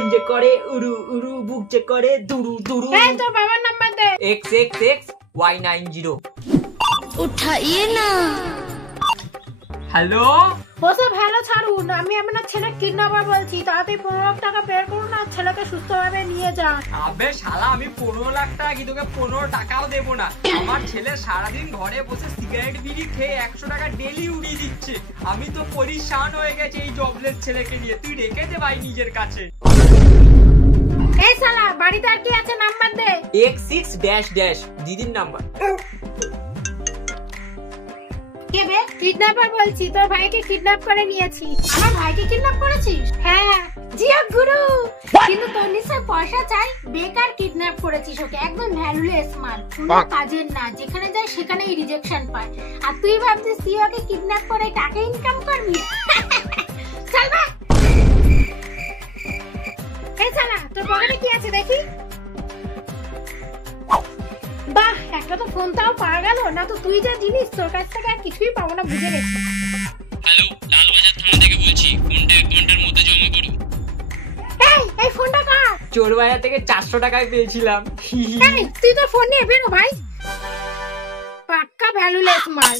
মন যে করে উরু উরু, বুক যে করে দুরু দুরু। এই তোর বাবার নাম্বার দে। XXXY90। উঠাইয়ে না। হ্যালো, ওসব ভালো ছাড়ুন, আমি আপনার ছেলে কিডন্যাপার বলছি। তাড়াতাড়ি 15 লাখ টাকা বের করুন আর ছেলেকে সুস্থভাবে নিয়ে যান। আবে শালা, আমি 15 লাখ টাকা কি তোকে 15 টাকাও দেবো না। আমার ছেলে সারাদিন ঘরে বসে সিগারেট বিড়ি খেয়ে 100 টাকা ডেলি উড়িয়ে দিচ্ছে। আমি তো পরিশান হয়ে গেছি এই জবলেস ছেলেকে নিয়ে। তুই রেখে দে ভাই নিজের কাছে। এই শালা, বাড়িতে আর কি আছে নাম্বার দে। X6 দিদির নাম্বার। কে বে? কিডন্যাপার বলছি, তোর ভাইকে কিডন্যাপ করে নিয়েছি। আমার ভাইকে কিডন্যাপ করেছিস? হ্যাঁ জিয়া গুরু, কিন্তু তোর নিশ্চয় পয়সা চাই। বেকার কিডন্যাপ করেছিস ওকে, একদম ভ্যালুলেস মাল, কোনো কাজের না। যেখানে যায় সেখানেই রিজেকশন পায়। আর তুই ভাবছিস তুই ওকে কিডন্যাপ করে টাকা ইনকাম করবি? চল ভাই। এই শালা, তোর পকেটে কি আছে দেখি। বাহ, একটা তো ফোনটাও পাওয়া গেল না। তো তুই যা জিনিস, তোর কাছ থেকে আর কিছুই পাবো না, বুঝে গেছি। হ্যালো, লালবাজার থানা থেকে বলছি, ফোনটা 1 ঘন্টার মধ্যে জমা করুন। এই ফোনটা কার? চোর বাজার থেকে 400 টাকায় পেয়েছিলাম। তুই তোর ফোন নিয়ে বেরো ভাই, পাক্কা ভ্যালুলেস মাল।